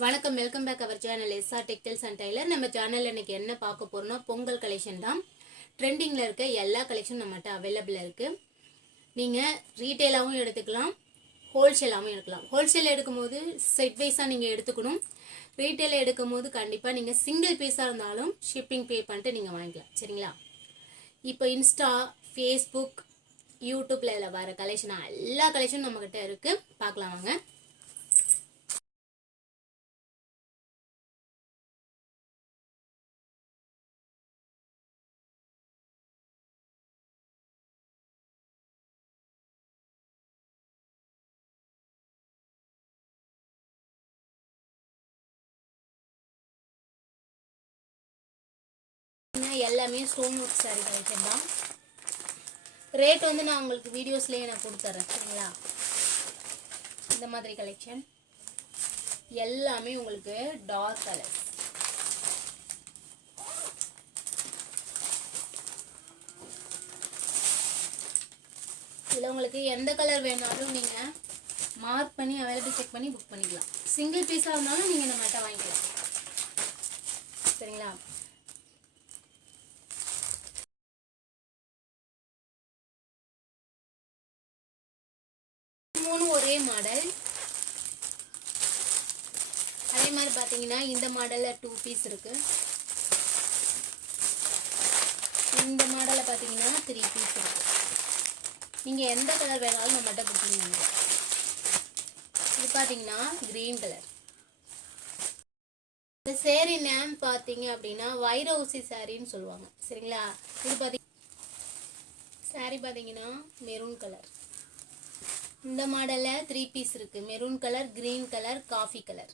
வணக்கம், welcome back our channel SR textiles and tailor. நம்ம சேனல்ல இன்னைக்கு என்ன பார்க்க போறோம்னா பொங்கல் கலெக்ஷன் தான். ட்ரெண்டிங்ல இருக்க எல்லா கலெக்ஷனும் நம்மகிட்ட அவைலபிளா இருக்கு. நீங்க ரீட்டைலாவும் எடுத்துக்கலாம், ஹோல்சேலாவும் எடுக்கலாம். ஹோல்சேல் எடுக்கும்போது செட் வைஸா நீங்க எடுத்துக்கணும். ரீட்டைல எடுக்கும்போது கண்டிப்பா நீங்க சிங்கிள் பீஸா இருந்தாலும் ஷிப்பிங் பே பண்ணிட்டு நீங்க வாங்கிக்கலாம். சரிங்களா? இப்போ இன்ஸ்டா, ஃபேஸ்புக், யூடியூப்ல வர கலெக்ஷன் எல்லா கலெக்ஷனும் நம்ம கிட்ட இருக்கு. பார்க்கலாம் வாங்க. எல்லாமே ஸ்டோன் ஒர்க் சாரி கலெக்ஷன் தான். ரேட் வந்து நான் உங்களுக்கு வீடியோஸ்லேயே நான் கொடுத்துட்றேன். சரிங்களா? இந்த மாதிரி கலெக்ஷன் எல்லாமே உங்களுக்கு டார்க் கலர். இதில் உங்களுக்கு எந்த கலர் வேணாலும் நீங்கள் மார்க் பண்ணி அவைலபிள் செக் பண்ணி புக் பண்ணிக்கலாம். சிங்கிள் பீஸாக இருந்தாலும் நீங்கள் இந்த மாதிரி வாங்கிக்கலாம். சரிங்களா? ஒரே மாடல். அதே மாதிரி பார்த்தீங்கன்னா இந்த மாடலில் 2 பீஸ் இருக்கு. இந்த மாடலில் பார்த்தீங்கன்னா 3 பீஸ் இருக்கு. நீங்கள் எந்த கலர் வேணாலும் நம்மகிட்ட புக்கிங் பண்ணிக்கலாம். இது பார்த்தீங்கன்னா கிரீன் கலர். இந்த சேரீ நேம் பார்த்தீங்க அப்படின்னா வைரவுசி சாரின்னு சொல்லுவாங்க. சரிங்களா? இது சாரி பார்த்தீங்கன்னா மெரூன் கலர். இந்த மாடலில் 3 பீஸ் இருக்கு. Maroon colour, green colour, coffee colour.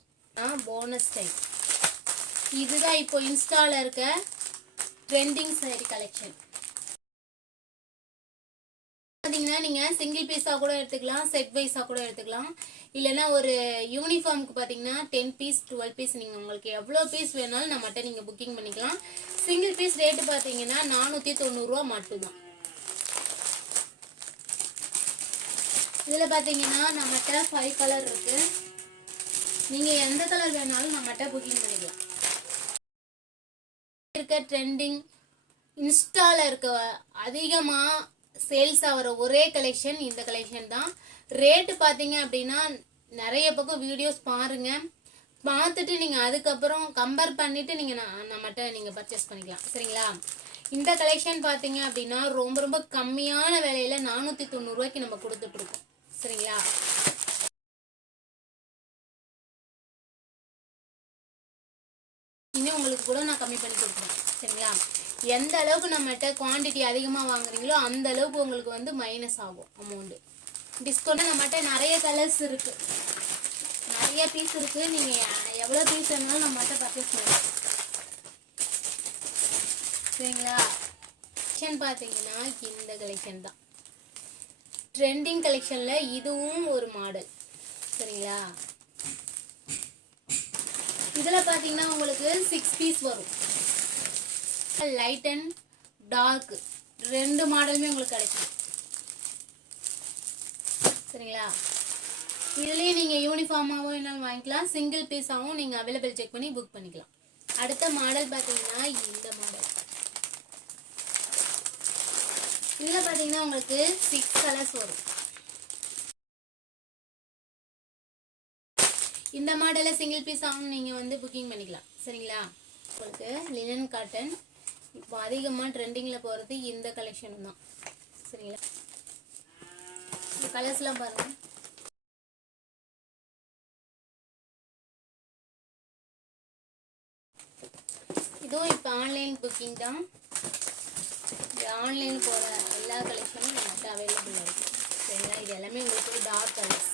Bonus type. இதுதான் இப்போ இன்ஸ்டால இருக்க ட்ரெண்டிங் சாரி கலெக்ஷன். பார்த்தீங்கன்னா நீங்கள் சிங்கிள் பீஸாக கூட எடுத்துக்கலாம், செட் வைஸாக கூட எடுத்துக்கலாம். இல்லைன்னா ஒரு யூனிஃபார்முக்கு பார்த்தீங்கன்னா 10 பீஸ் 12 பீஸ் நீங்கள் உங்களுக்கு எவ்வளோ பீஸ் வேணாலும் நம்மகிட்ட நீங்கள் புக்கிங் பண்ணிக்கலாம். சிங்கிள் பீஸ் ரேட்டு பார்த்தீங்கன்னா 490 ரூபா மட்டும்தான். இதில் பார்த்தீங்கன்னா நம்மகிட்ட 5 கலர் இருக்கு. நீங்கள் எந்த கலர் வேணாலும் நம்மகிட்ட புக்கிங் பண்ணிக்கலாம். இருக்க ட்ரெண்டிங் இன்ஸ்டால இருக்க அதிகமாக சேல்ஸ் ஆகிற ஒரே கலெக்ஷன் இந்த கலெக்ஷன் தான். ரேட்டு பார்த்தீங்க அப்படின்னா நிறைய பக்கம் வீடியோஸ் பாருங்க, பார்த்துட்டு நீங்கள் அதுக்கப்புறம் கம்பேர் பண்ணிட்டு நீங்கள் நம்மகிட்ட நீங்கள் பர்ச்சேஸ் பண்ணிக்கலாம். சரிங்களா? இந்த கலெக்ஷன் பார்த்தீங்க அப்படின்னா ரொம்ப ரொம்ப கம்மியான விலையில 490 ரூபாய்க்கு நம்ம கொடுத்துட்டு இருக்கோம். சரிங்களா? இன்னும் உங்களுக்கு கூட நான் கம்மி பண்ணி கொடுக்குறேன். சரிங்களா? எந்த அளவுக்கு நம்மகிட்ட குவான்டிட்டி அதிகமாக வாங்குறீங்களோ அந்த அளவுக்கு உங்களுக்கு வந்து மைனஸ் ஆகும் அமௌண்ட். டிஸ்கவுண்ட் நம்மகிட்ட நிறைய கலர்ஸ் இருக்கு, நிறைய பீஸ் இருக்கு. நீங்க எவ்வளோ பீஸ் வேணாலும் நம்மகிட்ட பர்ச்சேஸ் பண்ணலாம். சரிங்களா? கலெக்ஷன் பார்த்தீங்கன்னா இந்த கலெக்ஷன் தான் ட்ரெண்டிங் கலெக்ஷன்ல இதுவும் ஒரு மாடல். சரிங்களா? இதில் பார்த்தீங்கன்னா உங்களுக்கு 6 பீஸ் வரும். லைட் அண்ட் டார்க் 2 மாடலுமே உங்களுக்கு கிடைக்கும். சரிங்களா? இதுலேயும் நீங்கள் யூனிஃபார்மாகவும் என்னாலும் வாங்கிக்கலாம், சிங்கிள் பீஸாகவும் நீங்கள் அவைலபிள் செக் பண்ணி புக் பண்ணிக்கலாம். அடுத்த மாடல் பார்த்தீங்கன்னா இந்த மாடல். இதில் பார்த்தீங்கன்னா உங்களுக்கு 6 கலர்ஸ் வரும். இந்த மாடலில் சிங்கிள் பீஸாகவும் நீங்கள் வந்து புக்கிங் பண்ணிக்கலாம். சரிங்களா? உங்களுக்கு லினன் காட்டன் இப்போ அதிகமாக ட்ரெண்டிங்கில் போகிறது இந்த கலெக்ஷன் தான். சரிங்களா? இந்த கலர்ஸ்லாம் பாருங்கள். இதுவும் இப்போ ஆன்லைன் புக்கிங் தான். ஆன்லைன் போகிற எல்லா கலெக்ஷனும் நம்மகிட்ட அவைலபிள் இருக்குது. சரிங்களா? இது எல்லாமே உங்களுக்கு டார்க் கலர்ஸ்.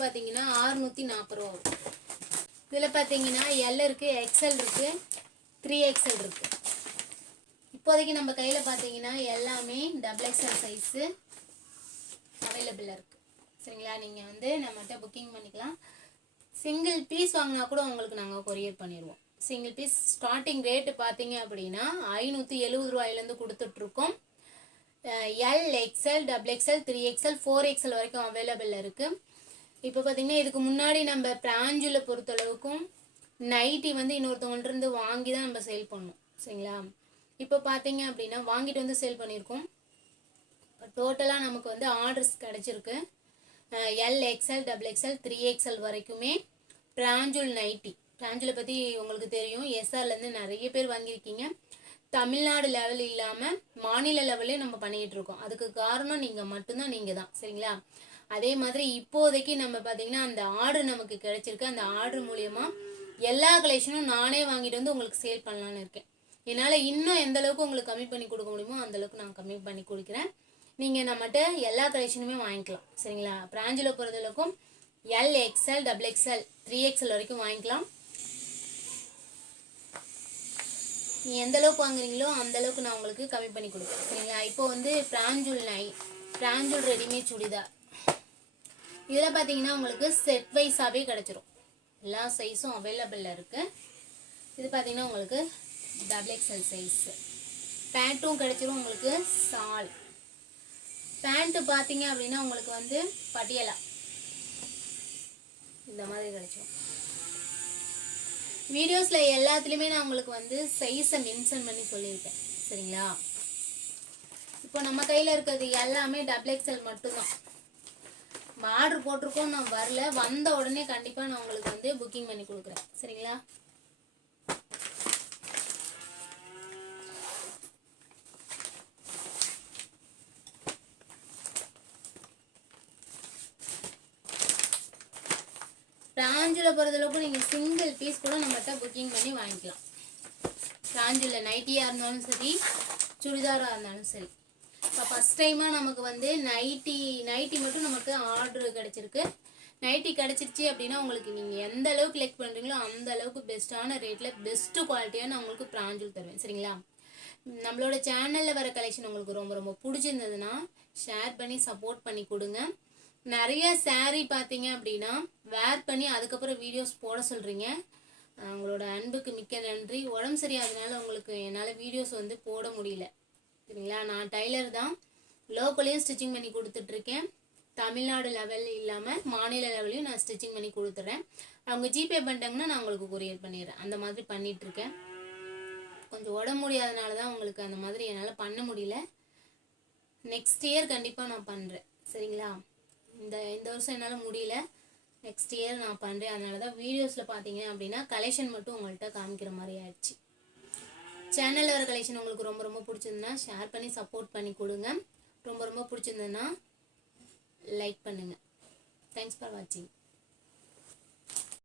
பார்த்தீங்கன்னா 640 ரூபா வரும். இதில் பார்த்தீங்கன்னா எல் இருக்கு, எக்ஸ்எல் இருக்கு, 3XL இருக்கு. இப்போதைக்கு நம்ம கையில் பார்த்தீங்கன்னா எல்லாமே XXL சைஸு அவைலபிளாக இருக்கு. சரிங்களா? நீங்கள் வந்து நம்மகிட்ட புக்கிங் பண்ணிக்கலாம். சிங்கிள் பீஸ் வாங்கினா கூட உங்களுக்கு நாங்கள் கொரியர் பண்ணிடுவோம். சிங்கிள் பீஸ் ஸ்டார்டிங் ரேட்டு பார்த்தீங்க அப்படின்னா 570 ரூபாயிலேருந்து கொடுத்துட்ருக்கோம். L XL double XL 3XL 4XL வரைக்கும் அவைலபிள் இருக்குது. இப்போ பார்த்தீங்கன்னா இதுக்கு முன்னாடி நம்ம பிராஞ்சில் பொறுத்தளவுக்கும் நைட்டி வந்து இன்னொருத்தவங்கள்ட்ட இருந்து வாங்கி தான் நம்ம சேல் பண்ணோம் சரிங்களா. இப்போ பார்த்தீங்க அப்படின்னா வாங்கிட்டு வந்து சேல் பண்ணியிருக்கோம். டோட்டலாக நமக்கு வந்து ஆர்டர்ஸ் கிடச்சிருக்கு. L XL double XL 3XL வரைக்குமே பிராஞ்சுல் நைட்டி. பிராஞ்சில் பற்றி உங்களுக்கு தெரியும், எஸ்ஆர்லேருந்து நிறைய பேர் வாங்கியிருக்கீங்க. தமிழ்நாடு லெவல் இல்லாமல் மாநில லெவல்லையும் நம்ம பண்ணிக்கிட்டு இருக்கோம். அதுக்கு காரணம் நீங்கள் மட்டும்தான், நீங்கள் தான் சரிங்களா. அதே மாதிரி இப்போதைக்கு நம்ம பார்த்தீங்கன்னா அந்த ஆர்டர் நமக்கு கிடைச்சிருக்கு. அந்த ஆர்டர் மூலயமா எல்லா கலெக்ஷனும் நானே வாங்கிட்டு வந்து உங்களுக்கு சேல் பண்ணலான்னு இருக்கேன். என்னால் இன்னும் எந்த அளவுக்கு உங்களுக்கு கம்மி பண்ணி கொடுக்க முடியுமோ அந்தளவுக்கு நான் கம்மி பண்ணி கொடுக்குறேன். நீங்கள் நம்மகிட்ட எல்லா கலெக்ஷனுமே வாங்கிக்கலாம் சரிங்களா. பிராஞ்சில் பொறுத்தளவுக்கும் L XL double XL 3XL வரைக்கும் வாங்கிக்கலாம். நீ எந்த அளவுக்கு வாங்குறீங்களோ அந்த அளவுக்கு நான் உங்களுக்கு கம்மி பண்ணி கொடுக்குறேன் சரிங்களா. இப்போ வந்து பிராஞ்சுல் ரெடிமேட் சுடிதார் இதில் பார்த்தீங்கன்னா உங்களுக்கு செட் வைஸாகவே கிடச்சிரும். எல்லா சைஸும் அவைலபிளில் இருக்குது. இது பார்த்தீங்கன்னா உங்களுக்கு டபுள் எக்ஸ்எல் சைஸு. பேண்ட்டும் கிடச்சிரும் உங்களுக்கு. சால் பேண்ட்டு பார்த்தீங்க அப்படின்னா உங்களுக்கு வந்து பட்டியலா இந்த மாதிரி கிடச்சிரும். வீடியோஸில் எல்லாத்துலேயுமே நான் உங்களுக்கு வந்து சைஸை மென்ஷன் பண்ணி சொல்லியிருக்கேன் சரிங்களா. இப்போ நம்ம கையில் இருக்கிறது எல்லாமே டபுள் எக்ஸ்எல் மட்டும்தான். ஆர்டர் போட்டிருக்கோம், நான் வரல, வந்த உடனே கண்டிப்பாக நான் உங்களுக்கு வந்து புக்கிங் பண்ணி கொடுக்குறேன் சரிங்களா. பிராஞ்சில் பொறுத்தளவுக்கு நீங்கள் சிங்கிள் பீஸ் கூட நம்மகிட்ட புக்கிங் பண்ணி வாங்கிக்கலாம். பிராஞ்சில் நைட்டியாக இருந்தாலும் சரி, சுடிதாராக இருந்தாலும் சரி. இப்போ ஃபஸ்ட் டைமாக நமக்கு வந்து நைட்டி மட்டும் நமக்கு ஆர்டர் கிடச்சிருக்கு. நைட்டி கிடச்சிருச்சு அப்படின்னா உங்களுக்கு நீங்கள் எந்த அளவுக்கு லைக் பண்ணுறீங்களோ அந்த அளவுக்கு பெஸ்ட்டான ரேட்டில் பெஸ்ட்டு குவாலிட்டியாக நான் உங்களுக்கு பிராஞ்சில் தருவேன் சரிங்களா. நம்மளோட சேனலில் வர கலெக்ஷன் உங்களுக்கு ரொம்ப ரொம்ப பிடிச்சிருந்ததுன்னா ஷேர் பண்ணி சப்போர்ட் பண்ணி கொடுங்க. நிறைய சாரீ பார்த்தீங்க அப்படின்னா வேர் பண்ணி அதுக்கப்புறம் வீடியோஸ் போட சொல்கிறீங்க. உங்களோட அன்புக்கு மிக்க நன்றி. உடம்பு சரியாதனால உங்களுக்கு என்னால் வீடியோஸ் வந்து போட முடியல சரிங்களா. நான் டைலர் தான், லோக்கலையும் ஸ்டிச்சிங் பண்ணி கொடுத்துட்ருக்கேன். தமிழ்நாடு லெவல் இல்லாமல் மாநில லெவலையும் நான் ஸ்டிச்சிங் பண்ணி கொடுத்துட்றேன். அவங்க ஜிபே பண்ணிட்டாங்கன்னா நான் உங்களுக்கு கொரியர் பண்ணிடுறேன். அந்த மாதிரி பண்ணிகிட்ருக்கேன். கொஞ்சம் உடம்பு முடியாதனால தான் உங்களுக்கு அந்த மாதிரி என்னால் பண்ண முடியல. நெக்ஸ்ட் இயர் கண்டிப்பாக நான் பண்ணுறேன் சரிங்களா. இந்த வருஷம் என்னால் முடியல, நெக்ஸ்ட் இயர் நான் பண்ணுறேன். அதனால தான் வீடியோஸில் பார்த்தீங்க அப்படின்னா கலெக்ஷன் மட்டும் உங்கள்கிட்ட காமிக்கிற மாதிரி ஆயிடுச்சு. சேனலில் வர கலெக்ஷன் உங்களுக்கு ரொம்ப ரொம்ப பிடிச்சிருந்ததுன்னா ஷேர் பண்ணி சப்போர்ட் பண்ணி கொடுங்க. ரொம்ப ரொம்ப பிடிச்சிருந்ததுன்னா லைக் பண்ணுங்கள். தேங்க்ஸ் ஃபார் வாட்சிங்.